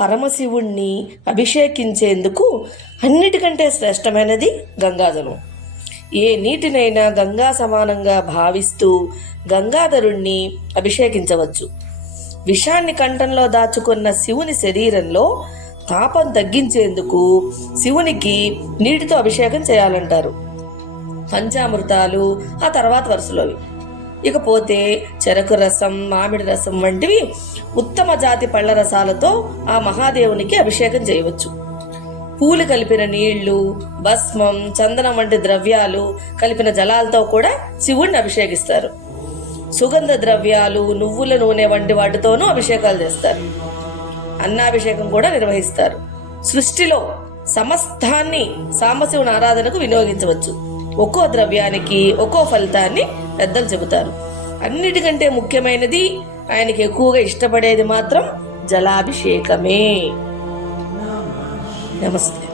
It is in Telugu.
పరమశివుణ్ణి అభిషేకించేందుకు అన్నిటికంటే శ్రేష్టమైనది గంగాజలం ఏ నీటినైనా గంగా సమానంగా భావిస్తూ గంగాధరుణ్ణి అభిషేకించవచ్చు. విషాన్ని కంఠంలో దాచుకున్న శివుని శరీరంలో తాపం తగ్గించేందుకు శివునికి నీటితో అభిషేకం చేయాలంటారు. పంచామృతాలు ఆ తర్వాత వరుసలోవి. ఇకపోతే చెరకు రసం మామిడి రసం వంటివి ఉత్తమ జాతి పళ్ళ రసాలతో ఆ మహాదేవునికి అభిషేకం చేయవచ్చు. పూలు కలిపిన నీళ్ళు భస్మం చందనం వంటి ద్రవ్యాలు కలిపిన జలాలతో కూడా శివుణ్ణి అభిషేకిస్తారు. సుగంధ ద్రవ్యాలు నువ్వుల నూనె వంటి వాటితోనూ అభిషేకాలు చేస్తారు. అన్నాభిషేకం కూడా నిర్వహిస్తారు. సృష్టిలో సమస్తాన్ని సాంబశివుని ఆరాధనకు వినియోగించవచ్చు. ఒక్కో ద్రవ్యానికి ఒక్కో ఫలితాన్ని పెద్దలు చెబుతారు. అన్నిటికంటే ముఖ్యమైనది ఆయనకి ఎక్కువగా ఇష్టపడేది మాత్రం జలాభిషేకమే. నమస్తే.